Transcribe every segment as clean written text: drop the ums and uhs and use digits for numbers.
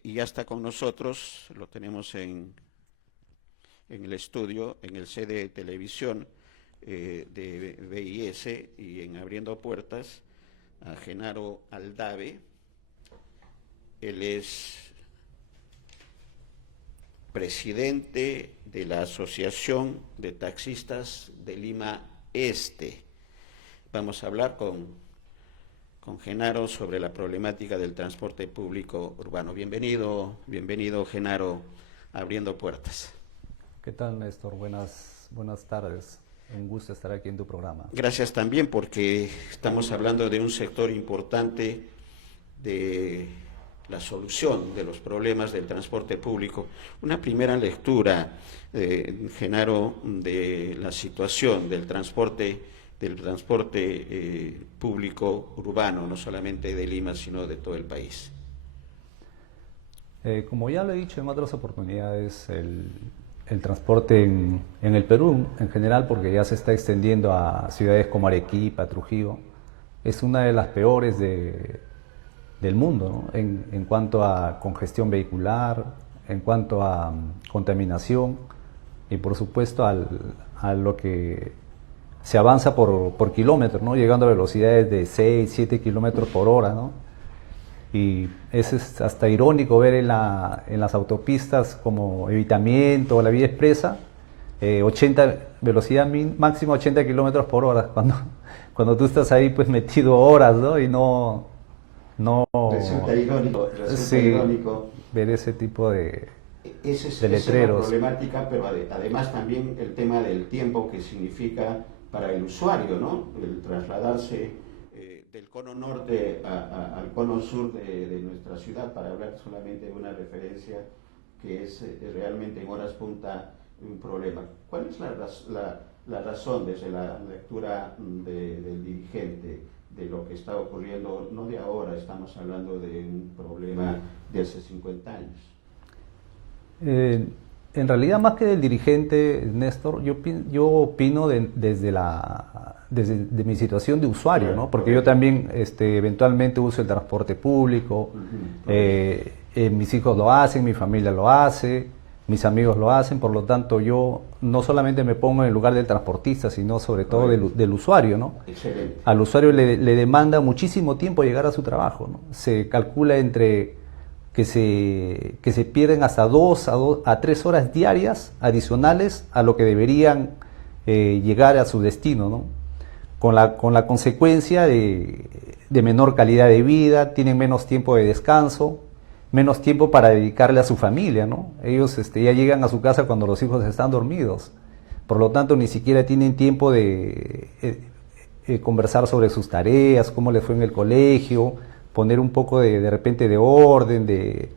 Y ya está con nosotros, lo tenemos en el estudio, en el sede de televisión de BIS y en Abriendo Puertas, a Genaro Aldave. Él es presidente de la Asociación de Taxistas de Lima Este. Vamos a hablar con Genaro sobre la problemática del transporte público urbano. Bienvenido Genaro, Abriendo Puertas. ¿Qué tal, Néstor? Buenas tardes. Un gusto estar aquí en tu programa. Gracias también porque estamos hablando de un sector importante de la solución de los problemas del transporte público. Una primera lectura, Genaro, de la situación del transporte público urbano, no solamente de Lima, sino de todo el país. Como ya lo he dicho en otras oportunidades, el transporte en el Perú, en general, porque ya se está extendiendo a ciudades como Arequipa, Trujillo, es una de las peores del mundo, ¿no? En cuanto a congestión vehicular, en cuanto a contaminación y, por supuesto, a lo que se avanza por kilómetros, ¿no? Llegando a velocidades de 6, 7 kilómetros por hora, ¿no? Y es hasta irónico ver en las autopistas como evitamiento o la vía expresa, velocidad máxima 80 kilómetros por hora, cuando tú estás ahí pues metido horas, ¿no? Y no Resulta irónico, sí, irónico. Ver ese tipo de Esa es la letreros. problemática, pero además también el tema del tiempo que significa para el usuario, ¿no? El trasladarse del cono norte al cono sur de nuestra ciudad, para hablar solamente de una referencia que es realmente en horas punta un problema. ¿Cuál es la razón desde la lectura del dirigente de lo que está ocurriendo? No de ahora, estamos hablando de un problema de hace 50 años. En realidad, más que del dirigente, Néstor, yo opino desde de mi situación de usuario, ¿no? Porque yo también eventualmente uso el transporte público, mis hijos lo hacen, mi familia lo hace, mis amigos lo hacen, por lo tanto yo no solamente me pongo en el lugar del transportista, sino sobre todo del usuario, ¿no? Excelente. Al usuario le demanda muchísimo tiempo llegar a su trabajo, ¿no? Se calcula que se pierden hasta 2 a 3 horas diarias adicionales a lo que deberían llegar a su destino, ¿no? Con la consecuencia de menor calidad de vida, tienen menos tiempo de descanso, menos tiempo para dedicarle a su familia, ¿no? Ellos ya llegan a su casa cuando los hijos están dormidos, por lo tanto ni siquiera tienen tiempo de conversar sobre sus tareas, cómo les fue en el colegio, poner un poco de repente de orden, de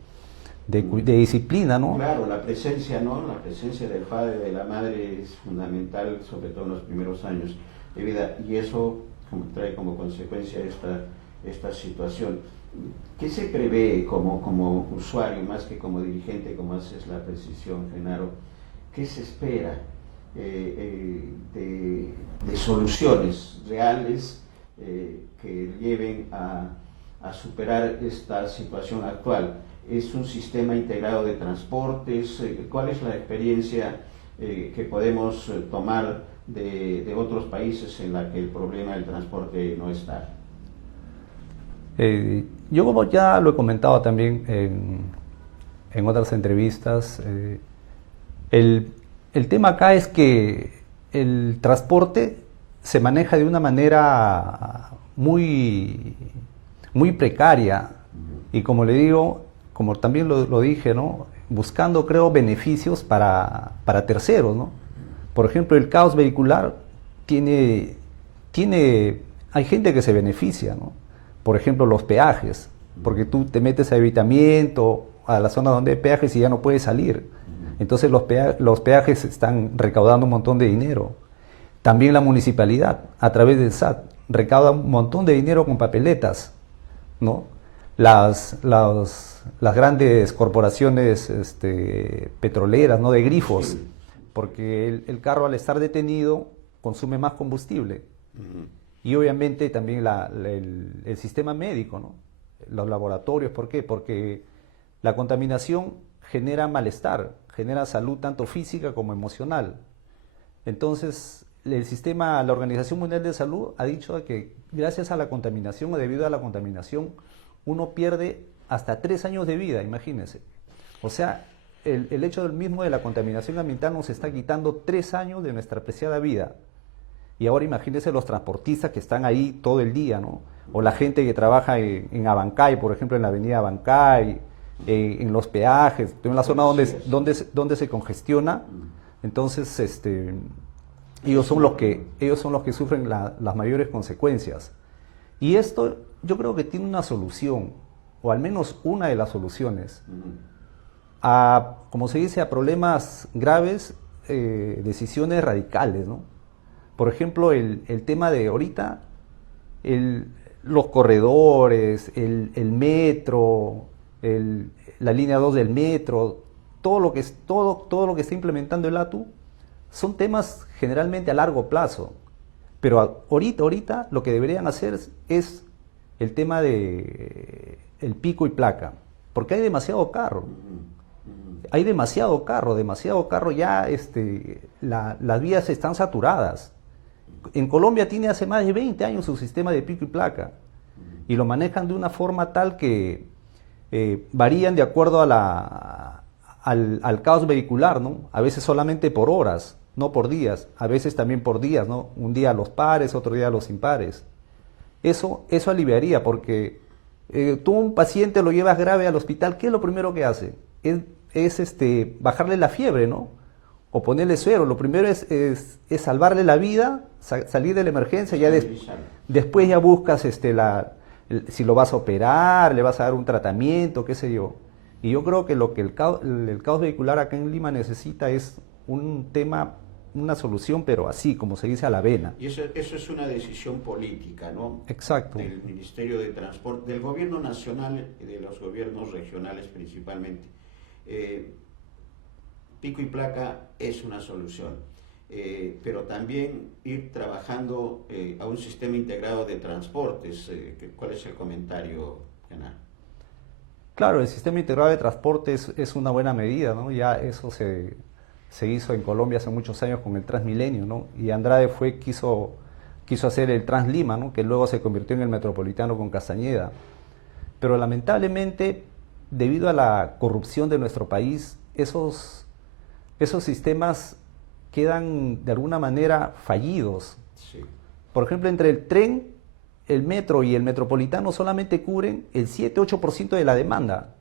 disciplina, ¿no? Claro, la presencia, ¿no? La presencia del padre, de la madre es fundamental, sobre todo en los primeros años de vida, y eso trae como consecuencia esta situación. ¿Qué se prevé como usuario, más que como dirigente, como haces la precisión, Genaro? ¿Qué se espera de soluciones reales que lleven a superar esta situación actual? ¿Es un sistema integrado de transportes? ¿Cuál es la experiencia que podemos tomar de otros países en la que el problema del transporte no está? Yo, como ya lo he comentado también en otras entrevistas, el tema acá es que el transporte se maneja de una manera muy precaria, y como le digo, como también lo dije, ¿no? Buscando, creo, beneficios para terceros, ¿no? Por ejemplo, el caos vehicular hay gente que se beneficia, ¿no? Por ejemplo, los peajes, porque tú te metes a evitamiento, a la zona donde hay peajes y ya no puedes salir. Entonces los peajes están recaudando un montón de dinero. También la municipalidad, a través del SAT, recauda un montón de dinero con papeletas, ¿no? Las grandes corporaciones petroleras, ¿no? De grifos, Sí. porque el carro, al estar detenido, consume más combustible. Y obviamente también el sistema médico, ¿no? Los laboratorios, ¿por qué? Porque La contaminación genera malestar, genera salud tanto física como emocional. Entonces, la Organización Mundial de Salud ha dicho que gracias a la contaminación o debido a la contaminación, uno pierde hasta 3 años de vida, imagínense. O sea, el hecho del mismo de la contaminación ambiental nos está quitando 3 años de nuestra preciada vida. Y ahora imagínense los transportistas que están ahí todo el día, ¿no? O la gente que trabaja en Abancay, por ejemplo, en la avenida Abancay, en los peajes, en la zona donde se congestiona. Entonces, ellos son los que sufren las mayores consecuencias. Y esto yo creo que tiene una solución, o al menos una de las soluciones, como se dice, a problemas graves, decisiones radicales, ¿no? Por ejemplo, el tema de ahorita, los corredores, el metro, la línea 2 del metro, todo lo que está implementando el ATU, son temas generalmente a largo plazo. Pero ahorita lo que deberían hacer es el tema de el pico y placa, porque hay demasiado carro. Hay demasiado carro ya, las vías están saturadas. En Colombia tiene hace más de 20 años su sistema de pico y placa y lo manejan de una forma tal que varían de acuerdo al caos vehicular, ¿no? A veces solamente por horas, no por días, a veces también por días, ¿no? Un día los pares, otro día los impares. Eso aliviaría, porque tú un paciente lo llevas grave al hospital, ¿qué es lo primero que hace? Es bajarle la fiebre, ¿no? O ponerle suero. Lo primero es salvarle la vida, salir de la emergencia, ya después ya buscas si lo vas a operar, le vas a dar un tratamiento, qué sé yo. Y yo creo que lo que el caos vehicular acá en Lima necesita es una solución, pero así, como se dice, a la vena. Y eso es una decisión política, ¿no? Exacto. Del Ministerio de Transporte, del gobierno nacional y de los gobiernos regionales principalmente. Pico y placa es una solución, pero también ir trabajando a un sistema integrado de transportes. ¿Cuál es el comentario, Genaro? Claro, el sistema integrado de transportes es una buena medida, ¿no? Ya eso se hizo en Colombia hace muchos años con el Transmilenio, ¿no? Y Andrade quiso hacer el Translima, ¿no? Que luego se convirtió en el Metropolitano con Castañeda. Pero lamentablemente, debido a la corrupción de nuestro país, esos sistemas quedan de alguna manera fallidos. Sí. Por ejemplo, entre el tren, el metro y el metropolitano solamente cubren el 7-8% de la demanda.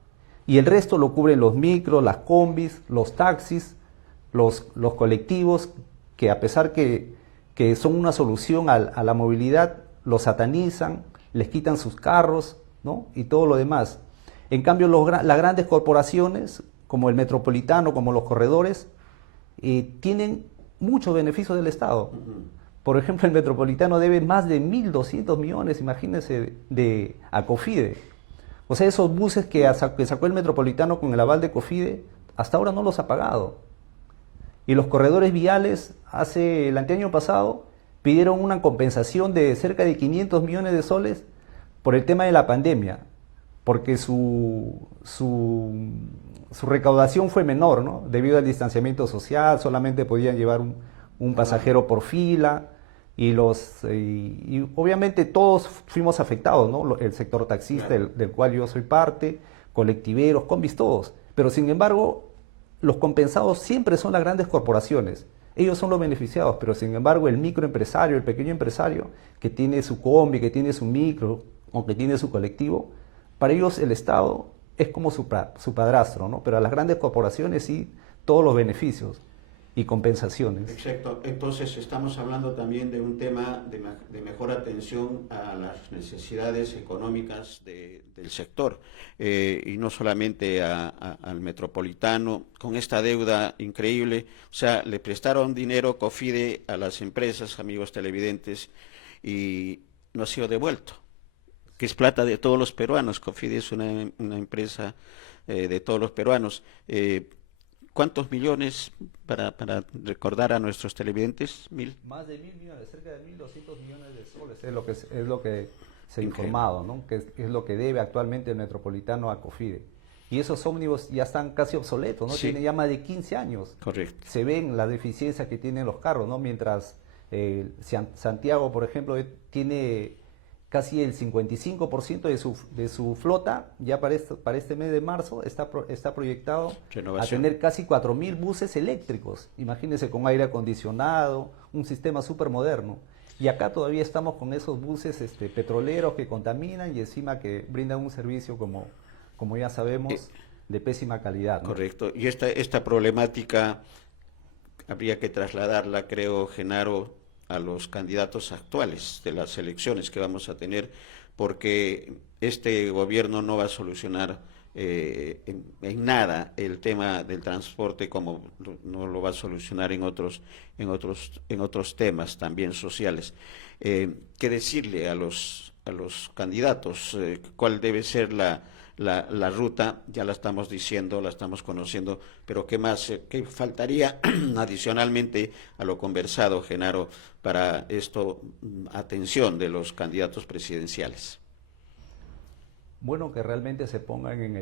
Y el resto lo cubren los micros, las combis, los taxis, los colectivos, que a pesar que son una solución a la movilidad, los satanizan, les quitan sus carros, ¿no? Y todo lo demás. En cambio, las grandes corporaciones, como el metropolitano, como los corredores, tienen muchos beneficios del Estado. Por ejemplo, el metropolitano debe más de 1.200 millones, imagínense, a COFIDE. O sea, esos buses que sacó el metropolitano con el aval de COFIDE, hasta ahora no los ha pagado. Y los corredores viales, el anteaño pasado, pidieron una compensación de cerca de 500 millones de soles por el tema de la pandemia, porque su recaudación fue menor, ¿no? Debido al distanciamiento social, solamente podían llevar un pasajero por fila, y obviamente todos fuimos afectados, ¿no? El sector taxista, del cual yo soy parte, colectiveros, combis, todos. Pero sin embargo, los compensados siempre son las grandes corporaciones. Ellos son los beneficiados, pero sin embargo el microempresario, el pequeño empresario, que tiene su combi, que tiene su micro, o que tiene su colectivo, para ellos el Estado es como su padrastro, ¿no? Pero a las grandes corporaciones sí, todos los beneficios y compensaciones. Exacto. Entonces estamos hablando también de un tema de mejor atención a las necesidades económicas del sector, y no solamente al metropolitano, con esta deuda increíble. O sea, le prestaron dinero COFIDE a las empresas, amigos televidentes, y no ha sido devuelto, que es plata de todos los peruanos. COFIDE es una empresa de todos los peruanos. ¿Cuántos millones, para recordar a nuestros televidentes? Más de 1.000 millones, cerca de 1.200 millones de soles es lo que se ha informado, ¿no? Que es lo que debe actualmente el metropolitano a COFIDE. Y esos ómnibus ya están casi obsoletos, ¿no? Sí. Tienen ya más de 15 años. Correcto. Se ven las deficiencias que tienen los carros, ¿no? Mientras Santiago, por ejemplo, tiene casi el 55% de su flota, ya para este mes de marzo está proyectado a Renovación. tener casi 4.000 buses eléctricos. Imagínense, con aire acondicionado, un sistema súper moderno. Y acá todavía estamos con esos buses petroleros que contaminan y encima que brindan un servicio, como ya sabemos, de pésima calidad, ¿no? Correcto. Y esta problemática habría que trasladarla, creo, Genaro, a los candidatos actuales de las elecciones que vamos a tener, porque este gobierno no va a solucionar en nada el tema del transporte, como no lo va a solucionar en otros temas también sociales. ¿Qué decirle a los candidatos? ¿Cuál debe ser la ruta? Ya la estamos diciendo, la estamos conociendo, pero ¿qué más? ¿Qué faltaría adicionalmente a lo conversado, Genaro, para esto, atención de los candidatos presidenciales? Bueno, que realmente se pongan en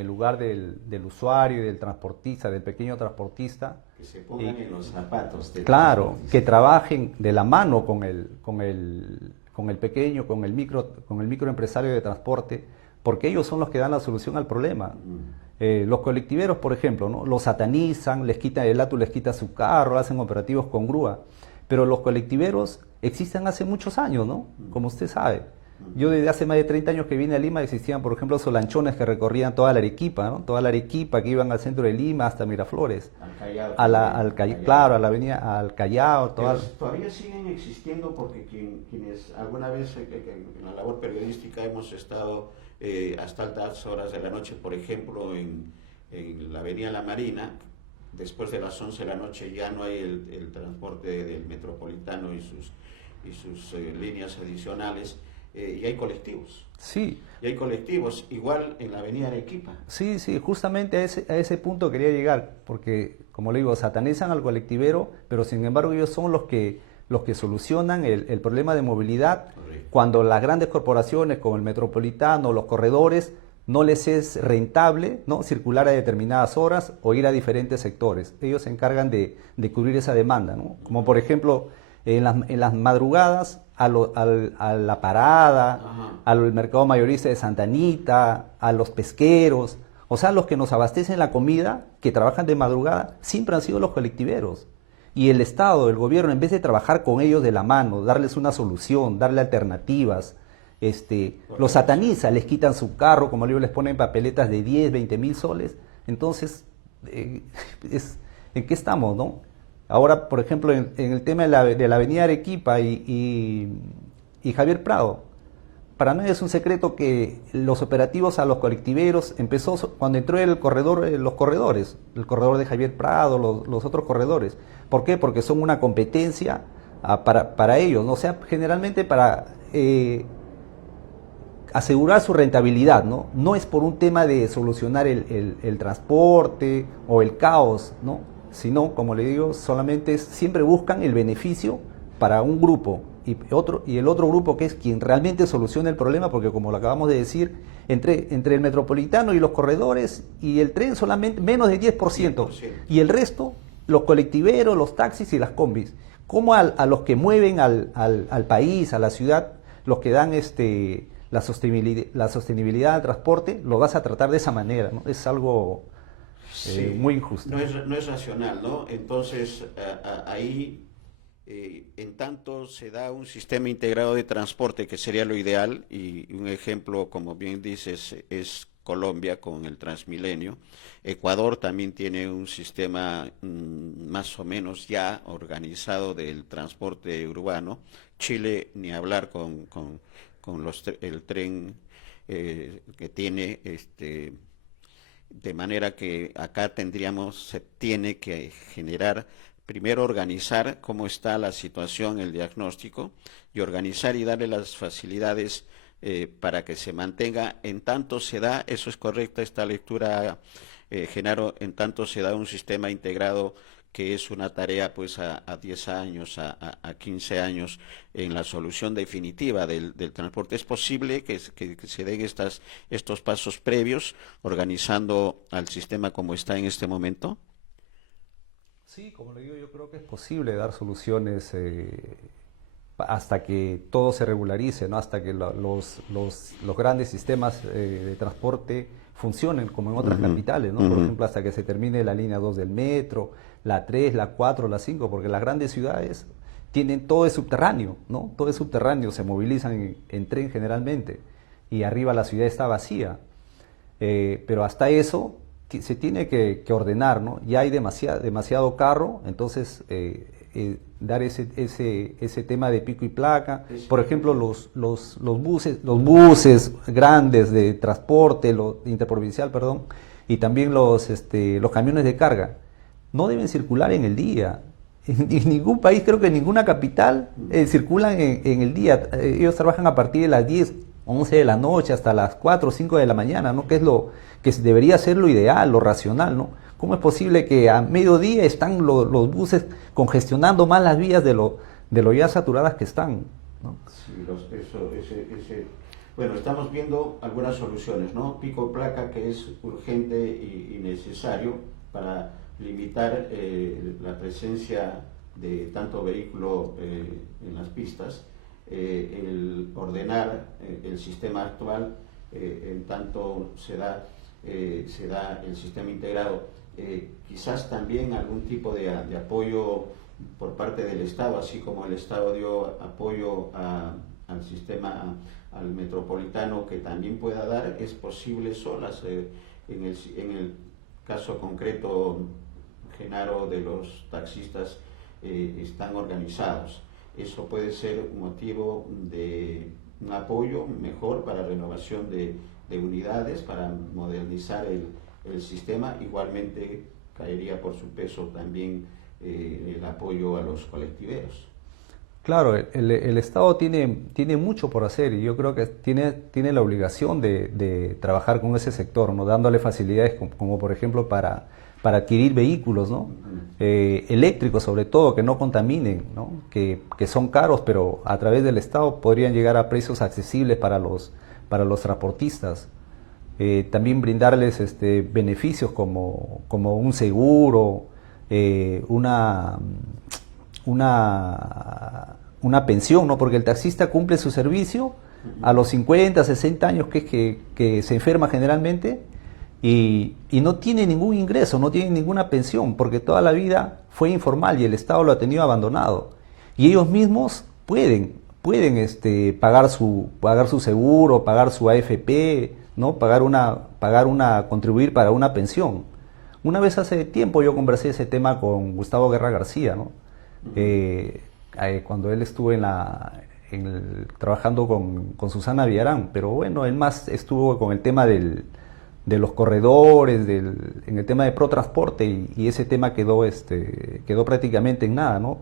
el lugar del usuario y del transportista, del pequeño transportista. Que se pongan en los zapatos del Claro, transportista. que trabajen de la mano con el pequeño, con el microempresario de transporte, porque ellos son los que dan la solución al problema. Los colectiveros, por ejemplo, ¿no? Los satanizan, el ATU les quita su carro, hacen operativos con grúa, pero los colectiveros existen hace muchos años, ¿no? Como usted sabe. Yo desde hace más de 30 años que vine a Lima existían, por ejemplo, solanchones que recorrían toda la Arequipa, ¿no? Toda la Arequipa, que iban al centro de Lima hasta Miraflores. Al Callao, Claro, a la avenida, al Callao. Todavía siguen existiendo, porque quienes alguna vez en la labor periodística hemos estado hasta altas horas de la noche, por ejemplo, en la avenida La Marina, después de las 11 de la noche ya no hay el transporte del Metropolitano y sus líneas adicionales. Y hay colectivos. Sí. Y hay colectivos, igual en la avenida Arequipa. Sí, justamente a ese punto quería llegar, porque, como le digo, satanizan al colectivero, pero sin embargo ellos son los que solucionan el problema de movilidad. Correcto. Cuando las grandes corporaciones como el Metropolitano, los corredores, no les es rentable, ¿no?, circular a determinadas horas o ir a diferentes sectores. Ellos se encargan de cubrir esa demanda, ¿no? Como por ejemplo, en las madrugadas, a la parada, ajá, al mercado mayorista de Santa Anita, a los pesqueros, o sea, los que nos abastecen la comida, que trabajan de madrugada, siempre han sido los colectiveros. Y el Estado, el gobierno, en vez de trabajar con ellos de la mano, darles una solución, darle alternativas, los sataniza, les quitan su carro, como les ponen papeletas de 10, 20 mil soles. Entonces, ¿en qué estamos, no? Ahora, por ejemplo, en el tema de la avenida Arequipa y Javier Prado, para nadie es un secreto que los operativos a los colectiveros empezó cuando entró los corredores, el corredor de Javier Prado, los otros corredores. ¿Por qué? Porque son una competencia para ellos, ¿no? O sea, generalmente para asegurar su rentabilidad, ¿no? No es por un tema de solucionar el transporte o el caos, ¿no?, sino, como le digo, solamente siempre buscan el beneficio para un grupo y el otro grupo, que es quien realmente soluciona el problema, porque, como lo acabamos de decir, entre el Metropolitano y los corredores y el tren solamente menos de 10%, y el resto, los colectiveros, los taxis y las combis. ¿Cómo a los que mueven al país, a la ciudad, los que dan la sostenibilidad al transporte, lo vas a tratar de esa manera, ¿no? Es algo muy injusto. No es racional, ¿no? Entonces, ahí, en tanto se da un sistema integrado de transporte, que sería lo ideal, y un ejemplo, como bien dices, es Colombia con el Transmilenio. Ecuador también tiene un sistema más o menos ya organizado del transporte urbano. Chile, ni hablar con el tren que tiene, de manera que acá se tiene que generar, primero organizar cómo está la situación, el diagnóstico, y organizar y darle las facilidades para que se mantenga. En tanto se da, eso es correcta esta lectura, Genaro, en tanto se da un sistema integrado que es una tarea pues a 10 años, a 15 años en la solución definitiva del transporte. ¿Es posible que se den estos pasos previos organizando al sistema como está en este momento? Sí, como le digo, yo creo que es posible dar soluciones hasta que todo se regularice, ¿no? Hasta que los grandes sistemas de transporte funcionen como en otras Ujú, capitales, ¿no? Por ujú, ejemplo, hasta que se termine la línea 2 del metro, la 3, la 4, la 5, porque las grandes ciudades tienen todo es subterráneo, ¿no? Todo es subterráneo, se movilizan en tren generalmente y arriba la ciudad está vacía. Pero hasta eso se tiene que ordenar, ¿no? Ya hay demasiado carro, entonces dar ese tema de pico y placa. Por ejemplo, los buses grandes de transporte, interprovincial, perdón, y también los camiones de carga, no deben circular en el día. En ningún país, creo que en ninguna capital circulan en el día. Ellos trabajan a partir de las 10, 11 de la noche hasta las 4 o 5 de la mañana, ¿no? Que es lo que debería ser lo ideal, lo racional, ¿no? ¿Cómo es posible que a mediodía están los buses congestionando más las vías de lo ya saturadas que están, ¿no? Sí, bueno, estamos viendo algunas soluciones, ¿no? Pico placa, que es urgente y necesario para limitar la presencia de tanto vehículo en las pistas, el ordenar el sistema actual en tanto se da el sistema integrado, quizás también algún tipo de apoyo por parte del Estado, así como el Estado dio apoyo al sistema, al metropolitano, que también pueda dar, es posible solas. En el caso concreto, Genaro, de los taxistas están organizados. Eso puede ser un motivo de un apoyo mejor para renovación de unidades, para modernizar el sistema. Igualmente caería por su peso también el apoyo a los colectiveros. Claro, el Estado tiene mucho por hacer y yo creo que tiene la obligación de trabajar con ese sector, ¿no? Dándole facilidades como por ejemplo para adquirir vehículos, ¿no? Eléctricos sobre todo, que no contaminen, ¿no? Que son caros, pero a través del Estado podrían llegar a precios accesibles para los transportistas. También brindarles beneficios como un seguro, una pensión, ¿no? Porque el taxista cumple su servicio a los 50, 60 años, que es que se enferma generalmente, y no tiene ningún ingreso, no tiene ninguna pensión, porque toda la vida fue informal y el Estado lo ha tenido abandonado. Y ellos mismos pueden pagar su seguro, pagar su AFP, ¿no? Contribuir para una pensión. Una vez hace tiempo yo conversé ese tema con Gustavo Guerra García, ¿no? Cuando él estuvo trabajando con Susana Villarán, pero bueno, él más estuvo con el tema de los corredores, en el tema de Protransporte, y ese tema quedó prácticamente en nada, ¿no?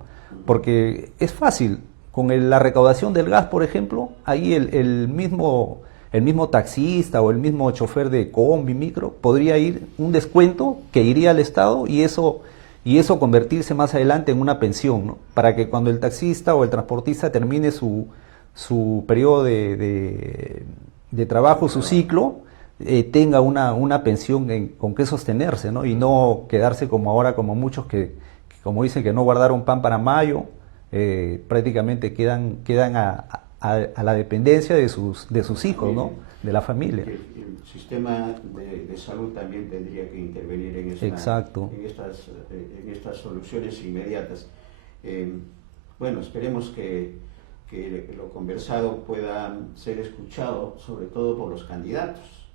Porque es fácil, con la recaudación del gas, por ejemplo, ahí el mismo taxista o el mismo chofer de combi, micro, podría ir un descuento que iría al Estado y eso convertirse más adelante en una pensión, ¿no? Para que cuando el taxista o el transportista termine su periodo de trabajo, su ciclo, tenga una pensión con que sostenerse, ¿no? Y no quedarse como ahora, como muchos que como dicen que no guardaron pan para mayo, prácticamente quedan a la dependencia de sus hijos, ¿no? De la familia. El sistema de salud también tendría que intervenir Exacto. en estas soluciones inmediatas. Bueno, esperemos que lo conversado pueda ser escuchado, sobre todo por los candidatos,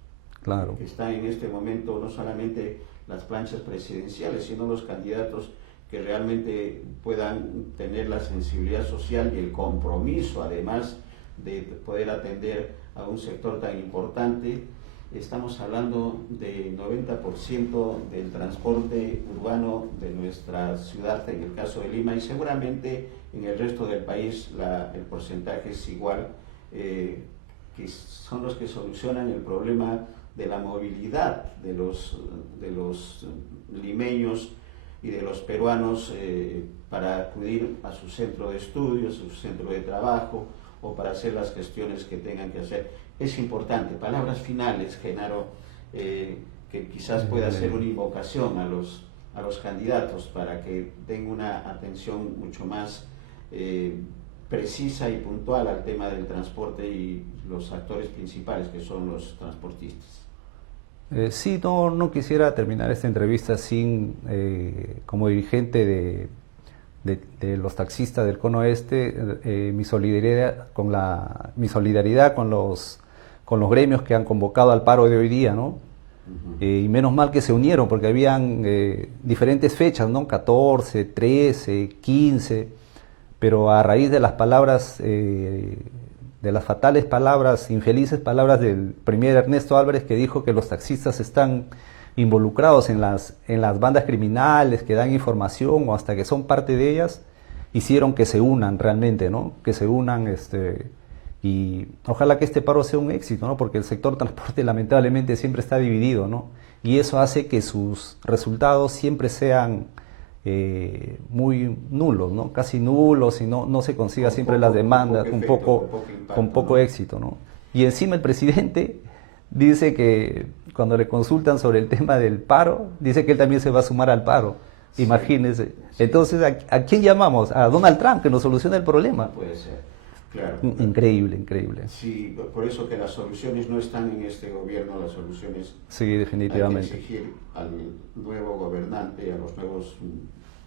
Claro. que están en este momento, no solamente las planchas presidenciales, sino los candidatos que realmente puedan tener la sensibilidad social y el compromiso, además de poder atender a un sector tan importante. Estamos hablando del 90% del transporte urbano de nuestra ciudad, en el caso de Lima, y seguramente en el resto del país el porcentaje es igual, que son los que solucionan el problema de la movilidad de los limeños, y de los peruanos para acudir a su centro de estudio, a su centro de trabajo o para hacer las gestiones que tengan que hacer. Es importante. Palabras finales, Genaro, que quizás pueda ser una invocación a los candidatos para que den una atención mucho más precisa y puntual al tema del transporte y los actores principales que son los transportistas. Sí, no quisiera terminar esta entrevista sin, como dirigente de los taxistas del Cono Este, mi solidaridad con los gremios que han convocado al paro de hoy día, ¿no? Y menos mal que se unieron, porque habían diferentes fechas, ¿no? 14, 13, 15, pero a raíz de las palabras, de las fatales palabras, infelices palabras del premier Ernesto Álvarez, que dijo que los taxistas están involucrados en las bandas criminales, que dan información o hasta que son parte de ellas, hicieron que se unan realmente, ¿no? Que se unan, y ojalá que este paro sea un éxito, ¿no? Porque el sector transporte lamentablemente siempre está dividido, ¿no? Y eso hace que sus resultados siempre sean muy nulos, ¿no? Casi nulos, y no se consiga Con siempre poco, las demandas, con poco impacto, con poco ¿no? éxito, ¿no? Y encima el presidente dice que cuando le consultan sobre el tema del paro, dice que él también se va a sumar al paro. Sí, imagínense. Sí. Entonces, ¿a quién llamamos? A Donald Trump, que nos solucione el problema. No puede ser, claro. Increíble, increíble. Sí, por eso que las soluciones no están en este gobierno, las soluciones sí, definitivamente. Hay que exigir al nuevo gobernante, a los nuevos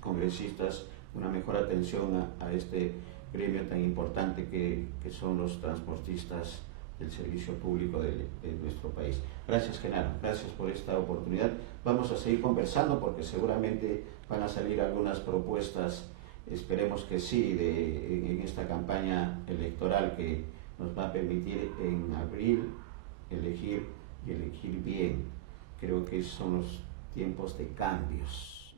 congresistas, una mejor atención a este gremio tan importante que son los transportistas del servicio público de nuestro país. Gracias, Genaro, gracias por esta oportunidad. Vamos a seguir conversando porque seguramente van a salir algunas propuestas, esperemos que sí, en esta campaña electoral que nos va a permitir en abril elegir y elegir bien. Creo que son los tiempos de cambios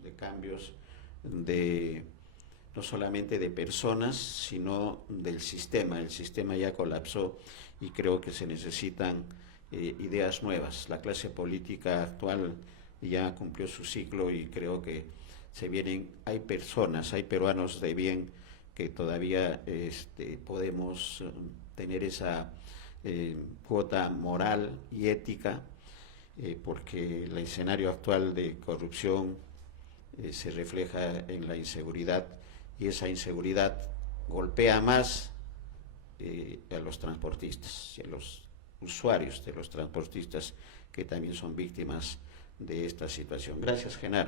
no solamente de personas, sino del sistema. El sistema ya colapsó y creo que se necesitan ideas nuevas. La clase política actual ya cumplió su ciclo y creo que hay personas, hay peruanos de bien que todavía podemos tener esa cuota moral y ética, porque el escenario actual de corrupción se refleja en la inseguridad, y esa inseguridad golpea más a los transportistas y a los usuarios de los transportistas, que también son víctimas de esta situación. Gracias, Genaro.